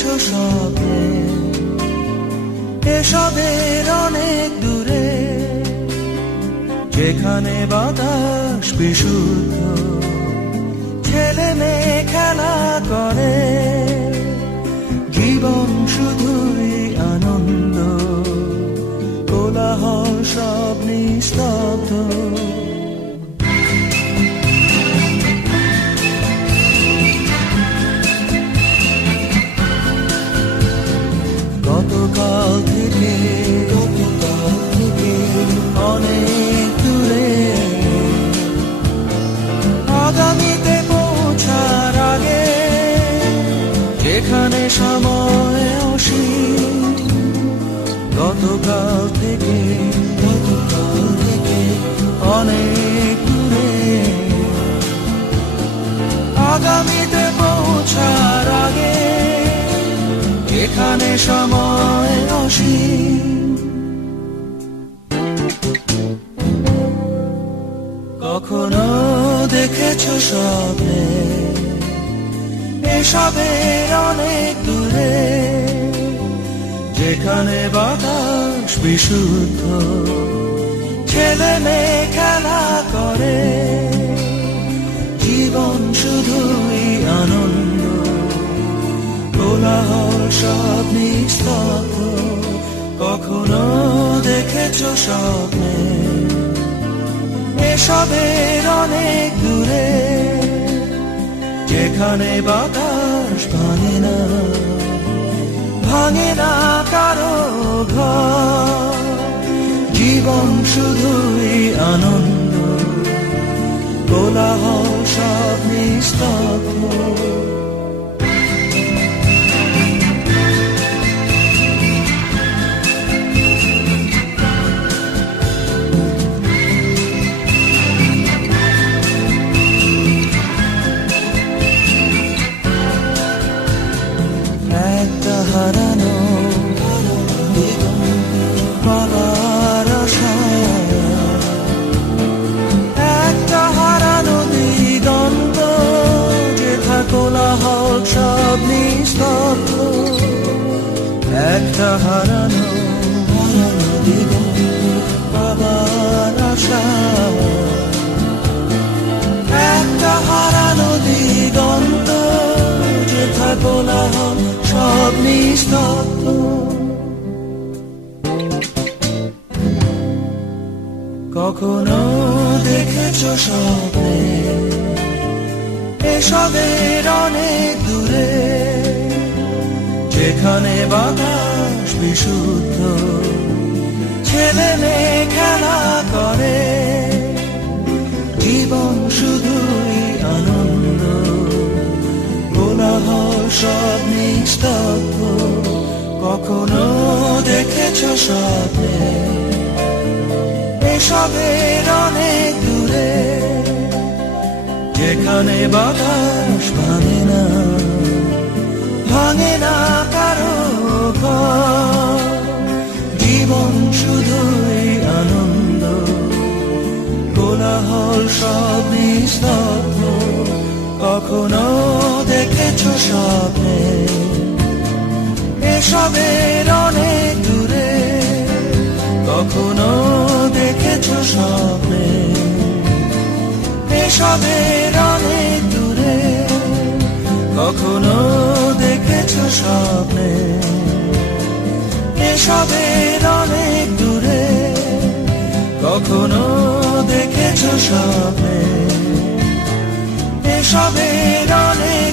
দেখেছো স্বপ্নে, এসবের অনেক দূরে, যেখানে বাতাস বিশুদ্ধ, ছেলে মেয়ে খেলা করে, জীবন শুধুই আনন্দ, কোলাহল সব নিস্তব্ধ। গতকাল থেকে অনেক দূরে, আগামীতে পৌঁছার আগে, যেখানে সময় অসীম। গতকাল থেকে অনেক দূরে, আগামীতে পৌঁছার আগে, যেখানে সময় অসীম। কখনো দেখেছো স্বপ্নে, এসবের অনেক দূরে, যেখানে বাতাস বিশুদ্ধ, ছেলে মেয়ে খেলা করে, জীবন শুধুই আনন্দ, কোলাহল সব নিস্তব্ধ। কখনো দেখেছো স্বপ্নে, এসবের অনেক দূরে, যেখানে বাতাস ভাঙে না কারো ঘর, জীবন শুধুই আনন্দ, কোলাহল সব নিস্তব্ধ। একটা হারানো বাবার আশা, একটা হারানো দিগন্ত, যেথা কোলাহল সব নিস্তব্ধ। একটা হারানো দিগন্ত বাবার আশা, একটা হারানো দিগন্ত, যেথা কোলাহল সব নিস্তব্ধ। কখনো দেখেছো স্বপ্নে, এসবের অনেক দূরে, যেখানে বাতাস বিশুদ্ধ, ছেলে মেয়ে খেলা করে, জীবন শুধুই আনন্দ, কোলাহল সব নিস্তব্ধ। কখনো দেখেছো স্বপ্নে, এসবের অনেক দূরে, যেখানে বাতাস ভাঙে না কারো ঘর, জীবন শুধুই আনন্দ, কোলাহল সব নিস্তব্ধ। কখনো দেখেছো স্বপ্নে, এসবের অনেক দূরে, কখনো দেখেছো স্বপ্নে, এসবের অনেক দূরে, কখনো দেখেছো স্বপ্নে, এসবের অনেক দূরে, কখনো দেখেছো স্বপ্নে, এসবের অনেক